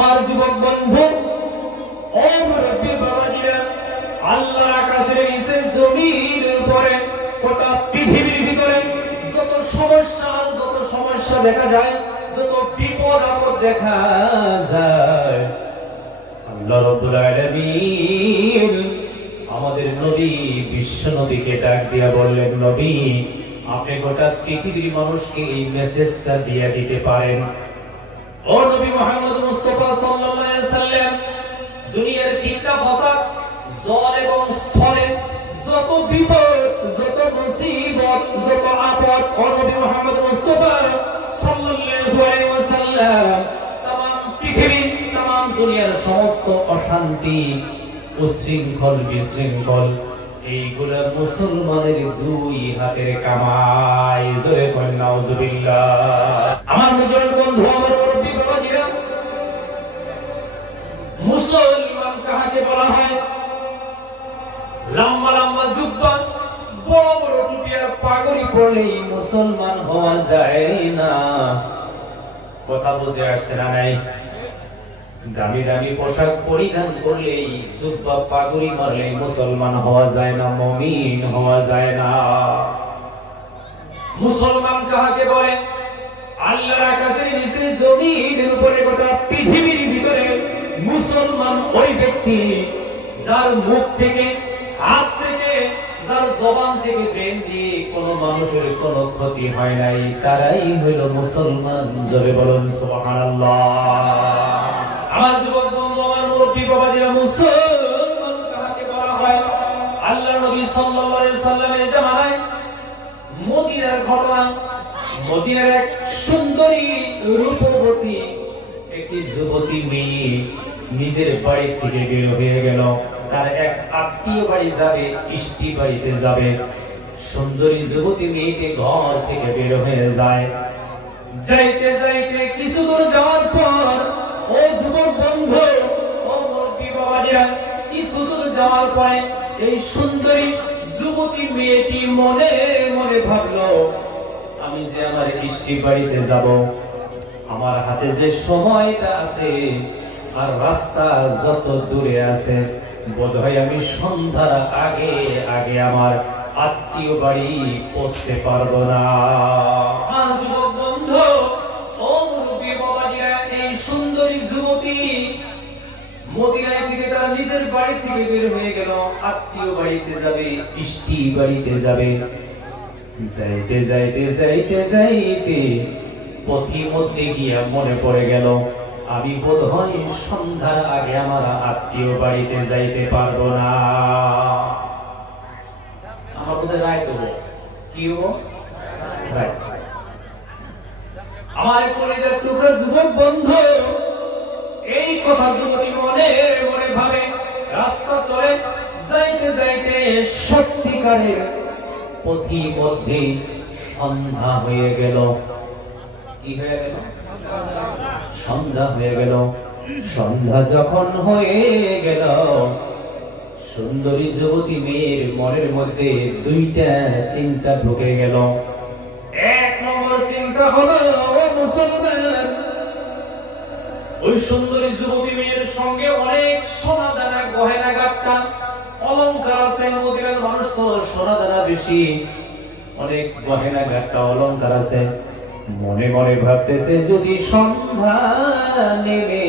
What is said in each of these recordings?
আমার যুবক বন্ধু, ও মুরব্বী বাবাজিরা, আল্লাহর আকাশের নিচে জমির উপরে গোটা পৃথিবীর ভিতরে যত সমস্যা দেখা যায়, যত বিপদ আপদ দেখা যায়, আল্লাহ রাব্বুল আলামিন আমাদের নবী বিশ্ব নবীকে ডাক দিয়া বললেন, নবী আপনি গোটা পৃথিবীর মানুষকে এই মেসেজটা দিয়ে দিতে পারেন। ও নবী মুহাম্মদ মুস্তাফা সাল্লাল্লাহু আলাইহি সাল্লাম, দুনিয়ার ফিতনা ফাসাদ জল এবং স্থলে যত বিপদ, যত মুসিবত, যত আপদ, ও নবী মুহাম্মদ মুস্তাফা সাল্লাল্লাহু আলাইহি ওয়াসাল্লাম तमाम পৃথিবী, तमाम দুনিয়ার সমস্ত অশান্তি, উশৃঙ্খল বিশৃঙ্খল এইগুলা মুসলমানের দুই হাতের কামাই। জোরে বলেন নাউজুবিল্লাহ। আমার নজর বন্ধু, আমার মুরব্বী বাবাজিরা, মুসলমান কাকে বলা হয়? লম্বা লম্বা জুব্বা, বড় বড় টুপি আর পাগড়ি পরলেই মুসলমান হওয়া যায় না। কথা বুঝে আসছে না? নাই। দামি দামি পোশাক পরিধান করলেই, জুব্বা পাগড়ি মারলেই মুসলমান হওয়া যায় না, মুমিন হওয়া যায় না। মুসলমান কাকে বলে? আল্লাহর আকাশের নিচে জমিনের উপরে গোটা পৃথিবীর ভিতরে মুসলমান ওই ব্যক্তি যার মুখ থেকে, হাত থেকে, যার জবান থেকে, ব্রেন দিয়ে কোনো মানুষের কোনো ক্ষতি হয় নাই, তারাই হলো মুসলমান। জোরে বলুন সুবহানাল্লাহ। আমার যুবক বন্ধু, আমার মুরব্বী বাবাজিরা, মুসলমান কাকে বলা হয়? আল্লাহর নবী সাল্লাল্লাহু আলাইহি সাল্লামের জামানায় মদিনার ঘটনা। মদিনার এক সুন্দরী রূপবতী একটি যুবতী মেয়ে নিজের বাড়ি থেকে বের হয়ে গেল, তার এক আত্মীয় বাড়ি যাবে, ইষ্টি বাড়িতে যাবে। সুন্দরী যুবতী মেয়েটি ঘর থেকে বের হয়ে যায়। যাইতে যাইতে কিছু দূর যাওয়ার পর, ও যুবক বন্ধু, ও মুরব্বী বাবাজিরা, কিছু দূর যাওয়ার পরে এই সুন্দরী যুবতী মেয়েটি মনে মনে ভাবলো, আমি যে আমার ইষ্টি বাড়িতে যাব, আমার হাতে যে সময়টা আছে আর রাস্তা যত দূরে আছে, বোধহয় আমি সন্ধ্যার আগে আগে আমার আত্মীয় বাড়ি পৌঁছতে পারবো না। আমার যুবক বন্ধু, ও মুরব্বী বাবাজিরা, এই সুন্দরী যুবতী মদিনায় থেকে তার নিজের বাড়ি থেকে বের হয়ে গেল, আত্মীয় বাড়িতে যাবে, ইষ্টি বাড়িতে যাবে। যাইতে যাইতে যাইতে যাইতে পথির মধ্যে গিয়া মনে পড়ে গেল, আমি বোধহয় সন্ধ্যার আগে আমার আত্মীয় বাড়িতে যাইতে পারবো না। আমার বোধহয় রায় দেবো, কি হবো? আমার কলেজের টুকরা যুবক বন্ধু, এই কথা যুবতী মনে মনে ভাবে। রাস্তা চলে যাইতে যাইতে সত্যিকারের পথির মধ্যে সন্ধ্যা হয়ে গেল। কি হয়ে গেল? সন্ধ্যা হয়ে গেল। সন্ধ্যা যখন হয়ে গেল, সুন্দরী যুবতী মেয়ের মনের মধ্যে দুইটা চিন্তা ঢুকে গেল। এক নম্বর চিন্তা হলো, ও মুসলমান, ওই সুন্দরী যুবতী মেয়ের সঙ্গে অনেক সোনা দানা, গয়না গাট্টা, অলংকার আছে। মদিনার মানুষ তো সোনা দানা বেশি, অনেক গয়না গাট্টা, অলংকার আছে। মনে মনে ভাবতেছে, যদি সন্ধ্যা নেমে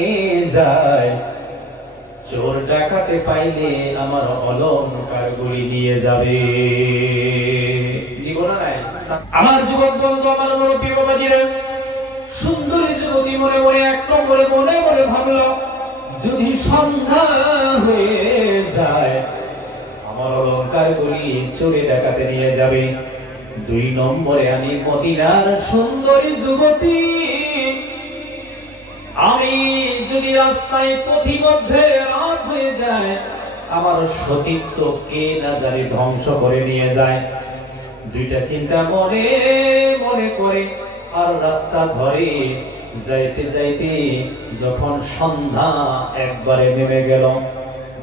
যায়, চোর ডাকাতে পাইলে আমার অলংকার গুলি নিয়ে যাবে। দিব না? নাই। আমার যুবক বন্ধু, আমার মুরব্বী বাবাজিরা, সুন্দরী যুবতী মনে মনে এক নম্বরে মনে মনে ভাবলো, যদি সন্ধ্যা হয়ে যায়, আমার অলংকার গুলি চোরে ডাকাতে নিয়ে যাবে। দুই নম্বরে, আমি মদিনার সুন্দরী যুবতী, আমি যদি রাস্তায় পথিমধ্যে রাত হয়ে যায়, আমার সতীত্ব কে না জানে ধ্বংস করে নিয়ে যায়। দুইটা চিন্তা মনে মনে করে আর রাস্তা ধরে যাইতে যাইতে যখন সন্ধ্যা একবারে নেমে গেল,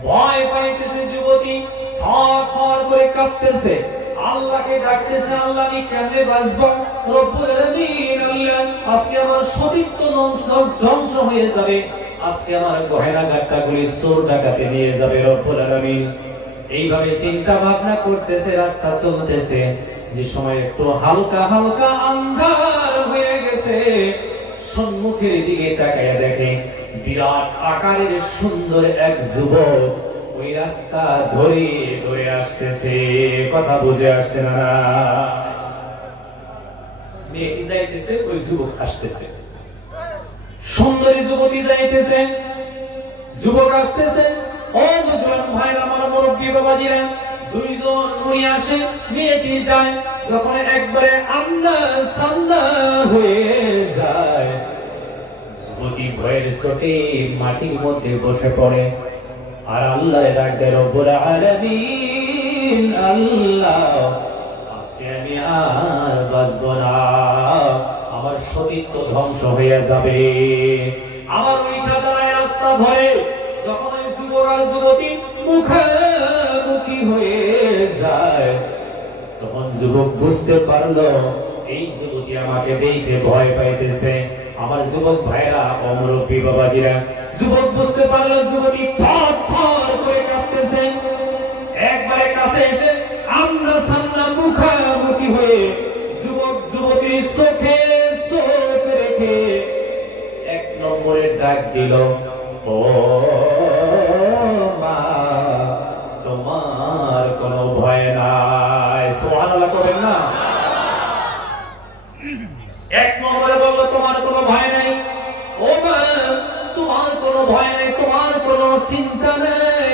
ভয় পাইতেছে যুবতী, থর থর করে কাঁপতেছে, আল্লাহকে ডাকতেছে, আল্লাহ আমি কেমনে বাঁচবো? রব্বুল আলামিন, আল্লাহ আজকে আমার সতীত্ব ধ্বংস হয়ে যাবে, আজকে আমার গয়না গাট্টাগুলি চোর ডাকাতে নিয়ে যাবে রব্বুল আলামিন। এইভাবে চিন্তা ভাবনা করতেছে, রাস্তা চলতেছে, যে সময় একটু হালকা হালকা আন্ধার হয়ে গেছে, সম্মুখের দিকে তাকায় দেখে বিরাট আকারের সুন্দর এক যুবক ওই রাস্তা ধরে ধরে আসতেছে। কথা বুঝে আসছে না? মেয়েটি যাইতেছে, ওই যুবক আসতেছে। সুন্দরী যুবতী যাইতেছে, যুবক আসতেছে। ও দুজন ভাই আমার মুরব্বী বাবাজিরা, দুইজন নুরি আসে, মেয়েটি যায়। যখন একবারে আন্না সান্না হয়ে যায়, যুবতী ভয়ের চোটে মাটির মধ্যে বসে পড়ে আর আল্লাহর ডাক দেয়, রব্বুল আলামিন, আল্লাহ আজকে আমি আর বাঁচবো না, আমার সতীত্ব ধ্বংস হয়ে যাবে। আমার উঠা দাঁড়ায় রাস্তা ধরে। যখন ওই যুবক আর যুবতী মুখামুখি হয়ে যায়, তখন যুবক বুঝতে পারলো এই যুবতী আমাকে দেখে ভয় পাইতেছে। আমার যুবক ভাইরা, মুরব্বী বাবাজিরা, যুবক বুঝতে পারলো যুবতী থর থর করে কাঁপতেছে। একবারে কাছে এসে আমরা সামনা মুখামুখি হয়ে যুবক যুবতীর চোখে চোখ রেখে এক নম্বরের ডাক দিল, ও মা, তোমার কোনো ভয় নাই। সুবহানাল্লাহ করবেন না? এক নম্বরে বলল, তোমার কোনো ভয় নাই। ও মা, তোমার কোনো ভয় নাই, তোমার কোনো চিন্তা নেই,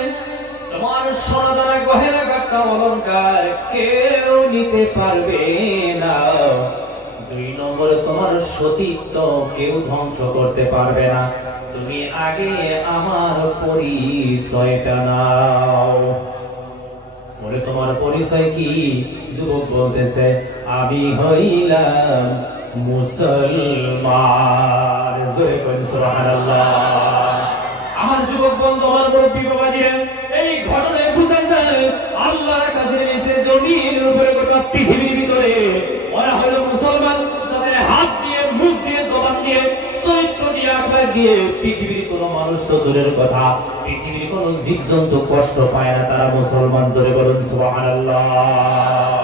তোমার সোনাদানা গহেনা গাট্টা অলংকার কেউ নিতে পারবে না। দুই নম্বরে তোমার সতীত্ব কেউ ধ্বংস করতে পারবে না। তুমি আগে আমার পরিচয়টা নাও। বলে, তোমার পরিচয় কি? যুবক বলতেছে, আমি হইলাম মুসলমান। জোরে বলেন সুবহানাল্লাহ। আমার যুবক বন্ধু, আমার মুরব্বী বাবাজিরা, এই ঘটনায় বোঝা যায় আল্লাহর আকাশের নিচে জমির উপরে গোটা পৃথিবীর ভিতরে ওরা হলো মুসলমান, যাদের হাত দিয়ে, মুখ দিয়ে, জবান দিয়ে, চরিত্র দিয়ে, আখলাক দিয়ে পৃথিবীর কোনো মানুষ তো দূরের কথা, পৃথিবীর কোনো জীবজন্তু কষ্ট পায় না, তারা মুসলমান। জোরে বলুন সুবহানাল্লাহ।